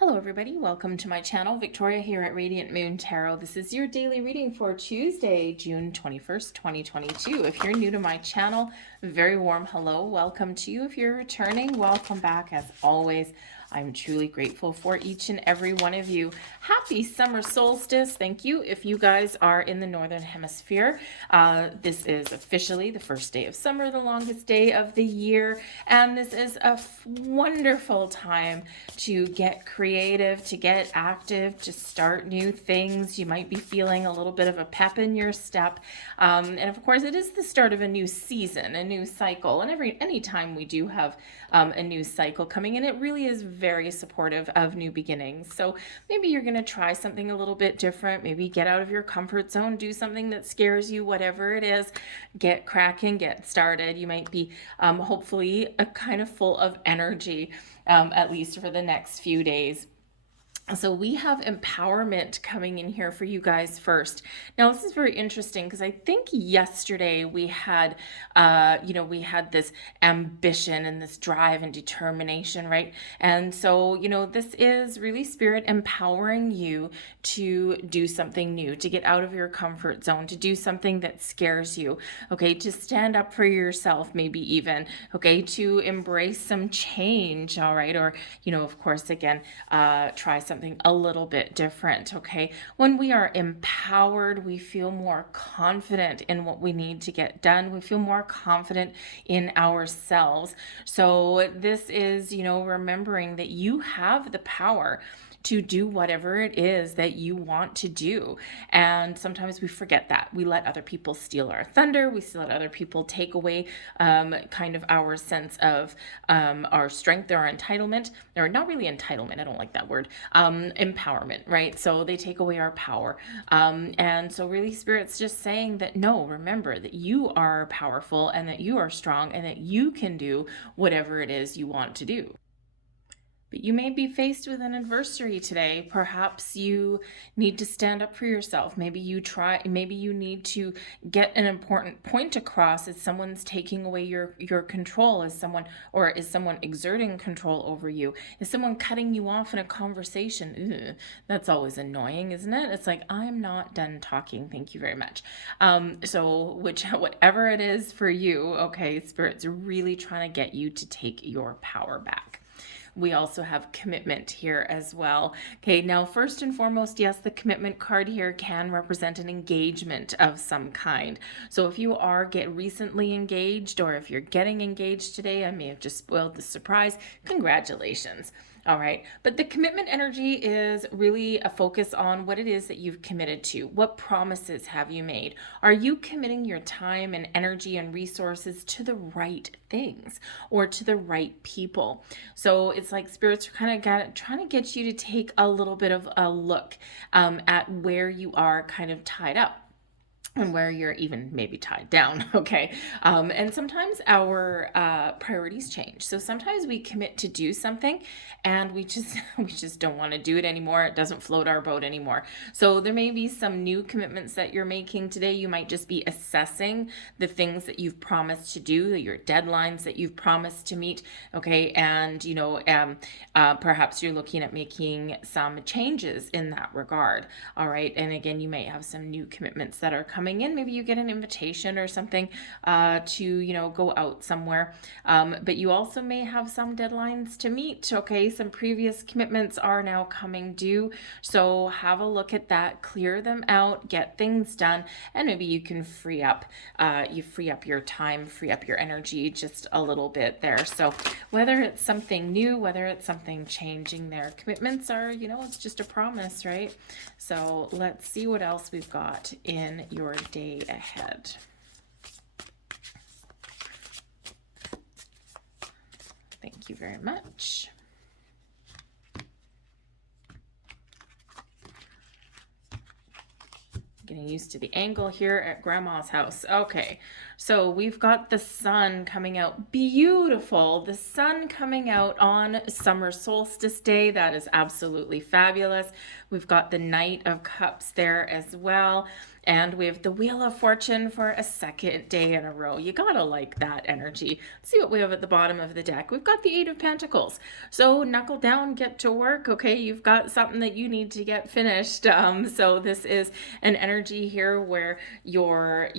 Hello everybody, welcome to my channel. Victoria here at Radiant Moon Tarot. This is your daily reading for Tuesday, June 21st, 2022. If you're new to my channel, very warm hello, welcome to you. If you're returning, welcome back. As always, I'm truly grateful for each and every one of you. Happy summer solstice. Thank you. If you guys are in the Northern Hemisphere, this is officially the first day of summer, the longest day of the year. And this is a wonderful time to get creative, to get active, to start new things. You might be feeling a little bit of a pep in your step. And of course, it is the start of a new season, a new cycle. And anytime we do have a new cycle coming in, it really is very supportive of new beginnings. So maybe you're going to try something a little bit different, maybe get out of your comfort zone, do something that scares you, whatever it is, get cracking, get started. You might be hopefully kind of full of energy, at least for the next few days. So we have empowerment coming in here for you guys first. Now, this is very interesting because I think yesterday we had, we had this ambition and this drive and determination, right? And so, this is really Spirit empowering you to do something new, to get out of your comfort zone, to do something that scares you, okay? To stand up for yourself, maybe even, okay? To embrace some change, all right? Or, of course, again, try something a little bit different, okay? When we are empowered, we feel more confident in what we need to get done. We feel more confident in ourselves. So this is, remembering that you have the power to do whatever it is that you want to do. And sometimes we forget that. We let other people steal our thunder. We let other people take away kind of our sense of our strength or our entitlement, or not really entitlement, I don't like that word, empowerment, right? So they take away our power. And so really Spirit's just saying that, no, remember that you are powerful and that you are strong and that you can do whatever it is you want to do. But you may be faced with an adversary today. Perhaps you need to stand up for yourself. Maybe you need to get an important point across as someone's taking away your control, is someone exerting control over you? Is someone cutting you off in a conversation? Ugh, that's always annoying, isn't it? It's like, I'm not done talking. Thank you very much. So whatever it is for you, okay, Spirit's really trying to get you to take your power back. We also have commitment here as well. Okay, now first and foremost, yes, the commitment card here can represent an engagement of some kind. So if you are recently engaged, or if you're getting engaged today, I may have just spoiled the surprise. Congratulations. All right, but the commitment energy is really a focus on what it is that you've committed to. What promises have you made? Are you committing your time and energy and resources to the right things or to the right people? So it's like Spirits are kind of trying to get you to take a little bit of a look at where you are kind of tied up, and where you're even maybe tied down, okay? And sometimes our priorities change. So sometimes we commit to do something and we just don't want to do it anymore. It doesn't float our boat anymore. So there may be some new commitments that you're making today. You might just be assessing the things that you've promised to do, your deadlines that you've promised to meet, okay? And, perhaps you're looking at making some changes in that regard, all right? And again, you might have some new commitments that are coming in. Maybe you get an invitation or something to go out somewhere, but you also may have some deadlines to meet, okay? Some previous commitments are now coming due, so have a look at that, clear them out, get things done, and maybe you can free up your time, free up your energy just a little bit there. So whether it's something new, whether it's something changing, their commitments are, it's just a promise, right? So let's see what else we've got in your day ahead. Thank you very much. Getting used to the angle here at Grandma's house. Okay, so we've got the sun coming out. Beautiful. The sun coming out on summer solstice day. That is absolutely fabulous. We've got the Knight of Cups there as well. And we have the Wheel of Fortune for a second day in a row. You gotta like that energy. Let's see what we have at the bottom of the deck. We've got the Eight of Pentacles. So knuckle down, get to work, okay? You've got something that you need to get finished. So this is an energy here where you're,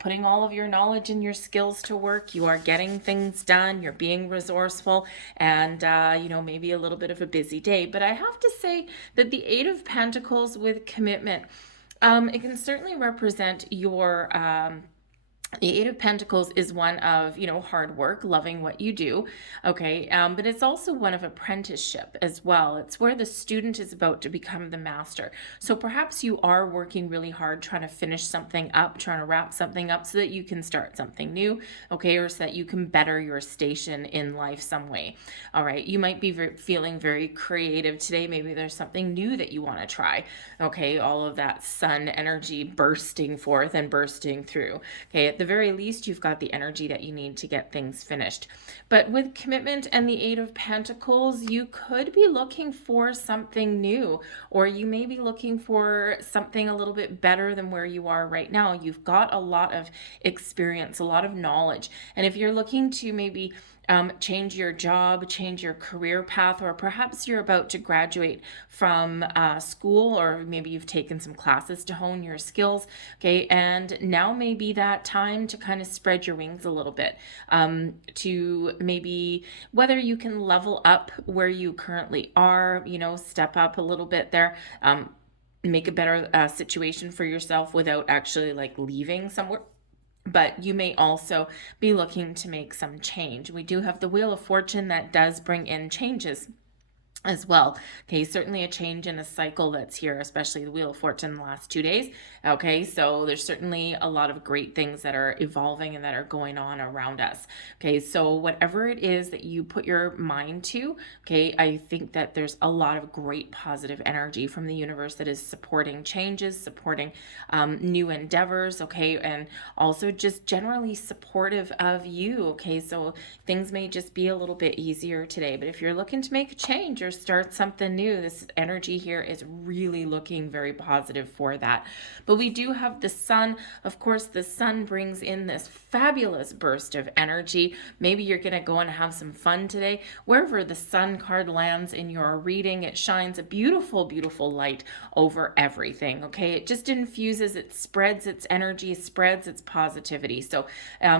putting all of your knowledge and your skills to work. You are getting things done. You're being resourceful, and, maybe a little bit of a busy day. But I have to say that the Eight of Pentacles with commitment, it can certainly represent your the Eight of Pentacles is one of, hard work, loving what you do, okay? But it's also one of apprenticeship as well. It's where the student is about to become the master. So perhaps you are working really hard trying to finish something up, trying to wrap something up so that you can start something new, okay? Or so that you can better your station in life some way, all right? You might be feeling very creative today. Maybe there's something new that you want to try, okay? All of that sun energy bursting forth and bursting through, okay? At the very least, you've got the energy that you need to get things finished. But with commitment and the Eight of Pentacles, you could be looking for something new, or you may be looking for something a little bit better than where you are right now. You've got a lot of experience, a lot of knowledge. And if you're looking to maybe change your job, change your career path, or perhaps you're about to graduate from school, or maybe you've taken some classes to hone your skills, okay, and now may be that time to kind of spread your wings a little bit, to maybe whether you can level up where you currently are, step up a little bit there, make a better situation for yourself without actually like leaving somewhere. But you may also be looking to make some change. We do have the Wheel of Fortune that does bring in changes as well, okay? Certainly a change in a cycle that's here, especially the Wheel of Fortune the last 2 days, okay? So there's certainly a lot of great things that are evolving and that are going on around us, okay? So whatever it is that you put your mind to, okay, I think that there's a lot of great positive energy from the universe that is supporting changes, supporting new endeavors, okay? And also just generally supportive of you, okay? So things may just be a little bit easier today, but if you're looking to make a change or start something new, this energy here is really looking very positive for that. But we do have the sun. Of course, the sun brings in this fabulous burst of energy. Maybe you're going to go and have some fun today. Wherever the sun card lands in your reading, it shines a beautiful, beautiful light over everything, okay? It just infuses, it spreads its energy, spreads its positivity. So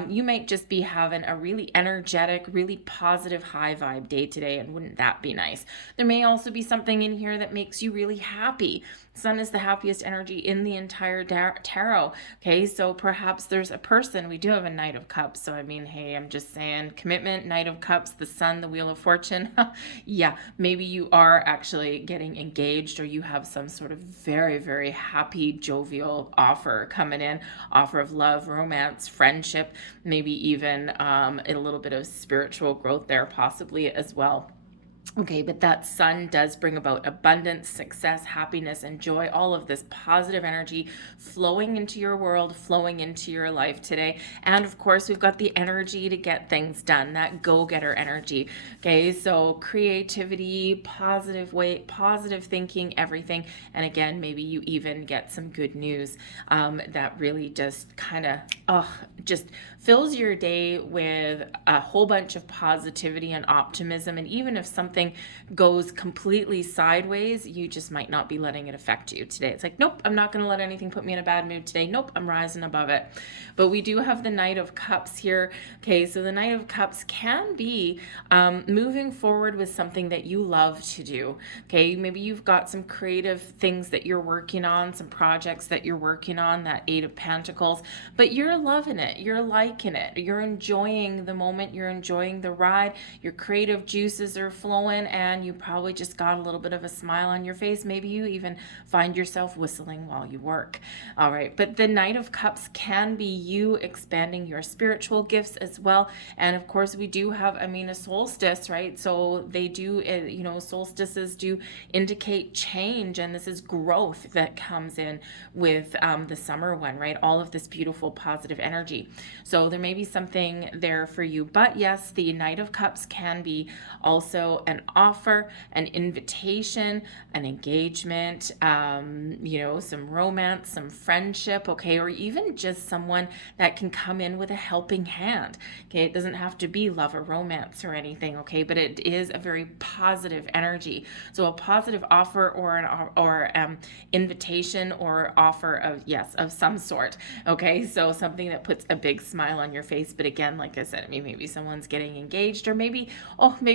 you might just be having a really energetic, really positive, high vibe day today, and wouldn't that be nice? There may also be something in here that makes you really happy. Sun is the happiest energy in the entire tarot, okay? So perhaps there's a person. We do have a Knight of Cups, so I mean, hey, I'm just saying, commitment, Knight of Cups, the Sun, the Wheel of Fortune. Yeah, maybe you are actually getting engaged, or you have some sort of very, very happy, jovial offer coming in, offer of love, romance, friendship, maybe even a little bit of spiritual growth there possibly as well. Okay, but that sun does bring about abundance, success, happiness, and joy, all of this positive energy flowing into your world, flowing into your life today. And of course, we've got the energy to get things done, that go-getter energy. Okay, so creativity, positive thinking, everything. And again, maybe you even get some good news that really just kind of, just fills your day with a whole bunch of positivity and optimism. And even if something goes completely sideways, you just might not be letting it affect you today. It's like, nope, I'm not going to let anything put me in a bad mood today. Nope, I'm rising above it. But we do have the Knight of Cups here. Okay, so the Knight of Cups can be moving forward with something that you love to do. Okay, maybe you've got some creative things that you're working on, some projects that you're working on, that Eight of Pentacles, but you're loving it. You're liking it. You're enjoying the moment. You're enjoying the ride. Your creative juices are flowing, and you probably just got a little bit of a smile on your face. Maybe you even find yourself whistling while you work. All right, but the Knight of Cups can be you expanding your spiritual gifts as well. And of course, we do have, a solstice, right? So they do, solstices do indicate change, and this is growth that comes in with the summer one, right? All of this beautiful positive energy. energy. So there may be something there for you. But yes, the Knight of Cups can be also an offer, an invitation, an engagement, some romance, some friendship, okay, or even just someone that can come in with a helping hand. Okay, it doesn't have to be love or romance or anything, okay, but it is a very positive energy. So a positive offer or an invitation or offer of some sort. Okay, so something that puts a big smile on your face. But again, like I said, I mean, maybe someone's getting engaged, or maybe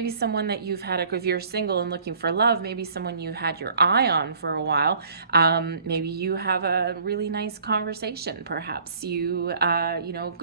someone that you've had, if you're single and looking for love, maybe someone you had your eye on for a while. Maybe you have a really nice conversation. Perhaps you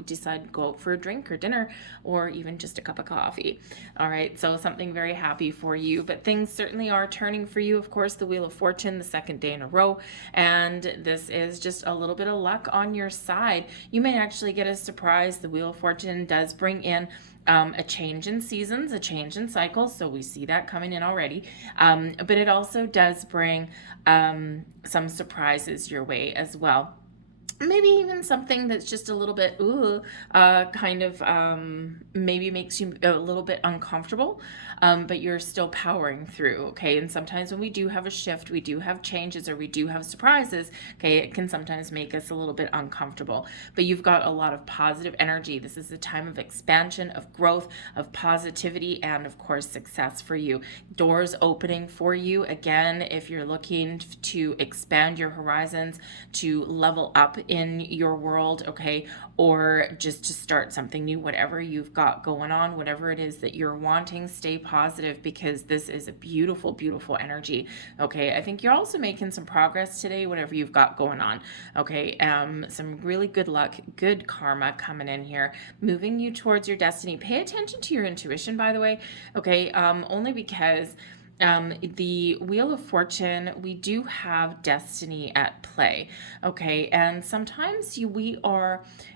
decide to go out for a drink or dinner, or even just a cup of coffee. All right, so something very happy for you. But things certainly are turning for you. Of course, the Wheel of Fortune, the second day in a row, and this is just a little bit of luck on your side. You may actually get a surprise. The Wheel of Fortune does bring in a change in seasons, a change in cycles, so we see that coming in already. But it also does bring some surprises your way as well. Maybe even something that's just a little bit maybe makes you a little bit uncomfortable, but you're still powering through, okay? And sometimes when we do have a shift, we do have changes, or we do have surprises, okay, it can sometimes make us a little bit uncomfortable. But you've got a lot of positive energy. This is a time of expansion, of growth, of positivity, and of course success for you. Doors opening for you. Again, if you're looking to expand your horizons, to level up in your world, okay, or just to start something new, whatever you've got going on, whatever it is that you're wanting, stay positive, because this is a beautiful, beautiful energy, okay? I think you're also making some progress today, whatever you've got going on, okay? Some really good luck, good karma coming in here, moving you towards your destiny. Pay attention to your intuition, by the way, okay? Only because the Wheel of Fortune, we do have destiny at play, okay? And sometimes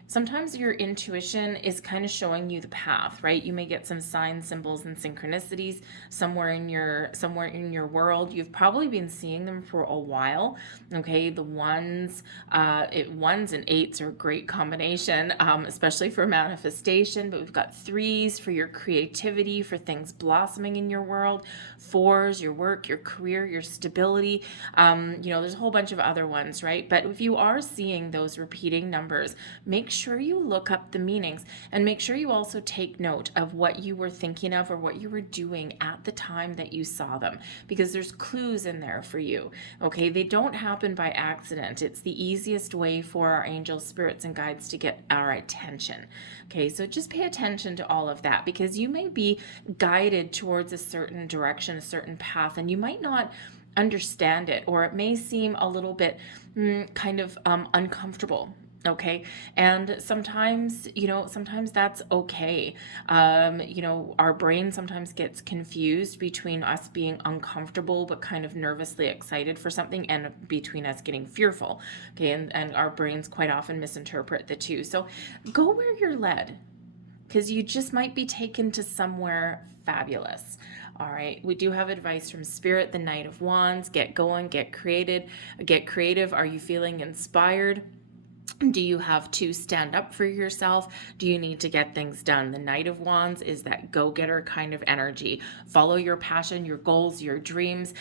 sometimes your intuition is kind of showing you the path, right? You may get some signs, symbols, and synchronicities somewhere in your world. You've probably been seeing them for a while, okay? The ones and eights are a great combination, especially for manifestation. But we've got threes for your creativity, for things blossoming in your world. Fours, your work, your career, your stability. There's a whole bunch of other ones, right? But if you are seeing those repeating numbers, make sure you look up the meanings, and make sure you also take note of what you were thinking of or what you were doing at the time that you saw them, because there's clues in there for you, okay? They don't happen by accident. It's the easiest way for our angels, spirits, and guides to get our attention, okay? So just pay attention to all of that, because you may be guided towards a certain direction, a certain path, and you might not understand it, or it may seem a little bit uncomfortable, okay? And sometimes that's okay. Our brain sometimes gets confused between us being uncomfortable but kind of nervously excited for something, and between us getting fearful, okay? And our brains quite often misinterpret the two. So go where you're led, because you just might be taken to somewhere fabulous. All right, we do have advice from Spirit, the Knight of Wands. Get going, get creative. Are you feeling inspired? Do you have to stand up for yourself? Do you need to get things done? The Knight of Wands is that go-getter kind of energy. Follow your passion, your goals, your dreams.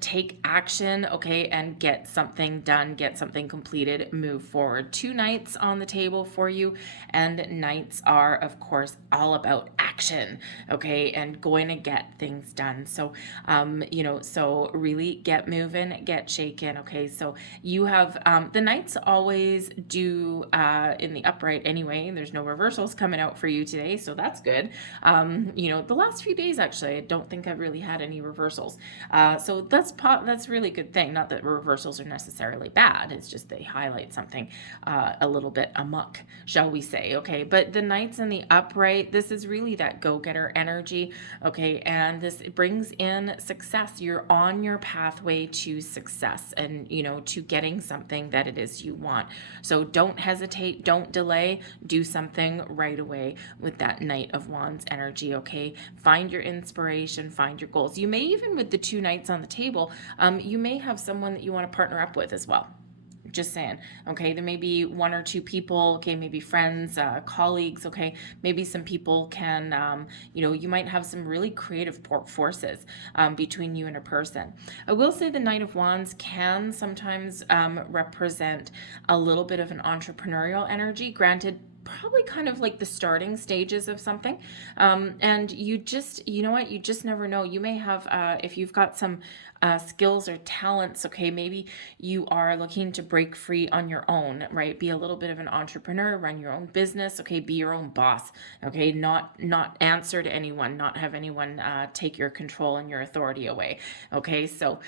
Take action, okay, and get something done, get something completed, move forward. 2 Knights on the table for you, and Knights are, of course, all about action, okay, and going to get things done. So, so really get moving, get shaken, okay? So you have, the Knights always do in the upright anyway. There's no reversals coming out for you today, so that's good. The last few days, actually, I don't think I've really had any reversals. So that's really good thing. Not that reversals are necessarily bad. It's just they highlight something a little bit amok, shall we say, okay? But the Knights in the upright, this is really that go-getter energy, okay? And this brings in success. You're on your pathway to success and, to getting something that it is you want. So don't hesitate, don't delay, do something right away with that Knight of Wands energy, okay? Find your inspiration, find your goals. You may even, with the 2 Knights on the table, you may have someone that you want to partner up with as well. Just saying. Okay, there may be one or two people, okay, maybe friends, colleagues, okay, maybe some people can, you might have some really creative forces between you and a person. I will say the Knight of Wands can sometimes represent a little bit of an entrepreneurial energy. Granted, probably kind of like the starting stages of something. And you know what, you just never know. You may have, if you've got some skills or talents, okay, maybe you are looking to break free on your own, right? Be a little bit of an entrepreneur, run your own business, okay, be your own boss, okay, not answer to anyone, not have anyone take your control and your authority away, okay? So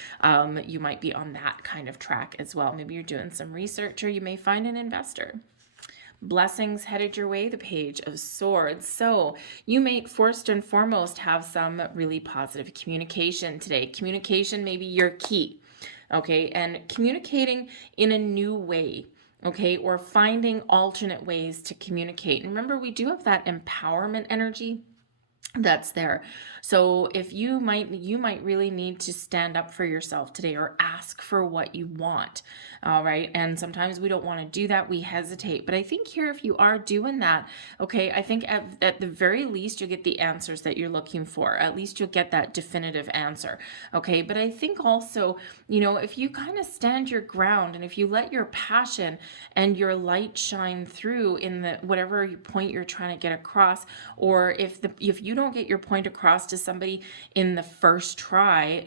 you might be on that kind of track as well. Maybe you're doing some research, or you may find an investor. Blessings headed your way, the Page of Swords. So you may first and foremost have some really positive communication today. Communication may be your key, okay? And communicating in a new way, okay? Or finding alternate ways to communicate. And remember, we do have that empowerment energy that's there. So if you might really need to stand up for yourself today, or ask for what you want. All right. And sometimes we don't want to do that. We hesitate. But I think here, if you are doing that, okay, I think at the very least, you'll get the answers that you're looking for. At least you'll get that definitive answer. Okay. But I think also, if you kind of stand your ground, and if you let your passion and your light shine through in the whatever point you're trying to get across, or if you don't get your point across to somebody in the first try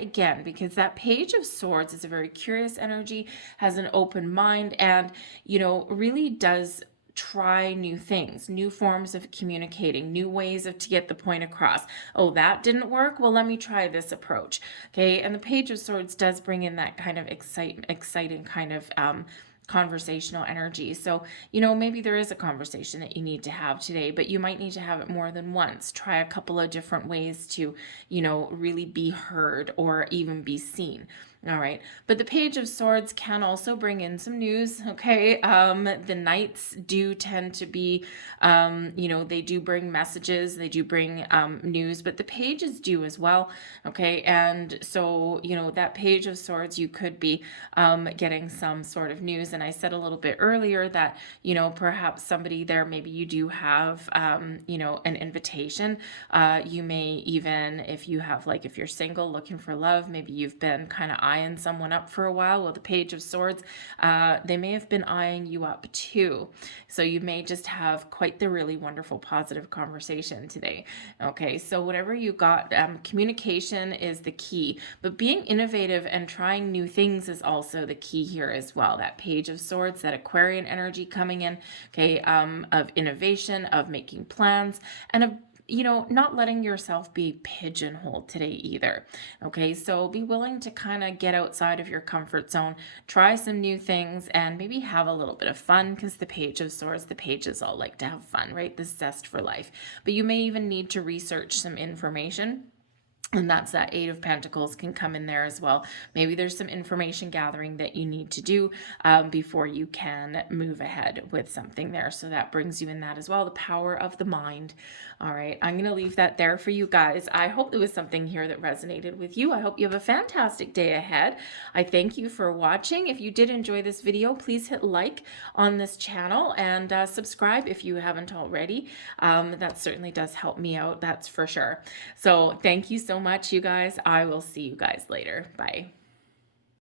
again, because that Page of Swords is a very curious energy, has an open mind, and really does try new things, new forms of communicating, new ways to get the point across. Oh, that didn't work? Well, let me try this approach. Okay. And the Page of Swords does bring in that kind of exciting kind of conversational energy. So, maybe there is a conversation that you need to have today, but you might need to have it more than once. Try a couple of different ways to, really be heard or even be seen. All right. But the Page of Swords can also bring in some news. Okay. The Knights do tend to be, they do bring messages, they do bring news, but the Pages do as well. Okay. And so, that Page of Swords, you could be getting some sort of news. And I said a little bit earlier that, perhaps somebody there, maybe you do have, an invitation. You may even, if you're single looking for love, maybe you've been kind of eyeing someone up for a while. Well, the Page of Swords, they may have been eyeing you up too. So you may just have quite the really wonderful positive conversation today. Okay, so whatever you got, communication is the key, but being innovative and trying new things is also the key here as well. That Page of Swords, that Aquarian energy coming in, okay, of innovation, of making plans, and of not letting yourself be pigeonholed today either. Okay, so be willing to kind of get outside of your comfort zone, try some new things, and maybe have a little bit of fun, because the Page of Swords, the pages all like to have fun, right? The zest for life. But you may even need to research some information. And that's that Eight of Pentacles can come in there as well. Maybe there's some information gathering that you need to do before you can move ahead with something there. So that brings you in that as well. The power of the mind. All right. I'm going to leave that there for you guys. I hope there was something here that resonated with you. I hope you have a fantastic day ahead. I thank you for watching. If you did enjoy this video, please hit like on this channel and subscribe if you haven't already. That certainly does help me out. That's for sure. So thank you so much, you guys. I will see you guys later. Bye.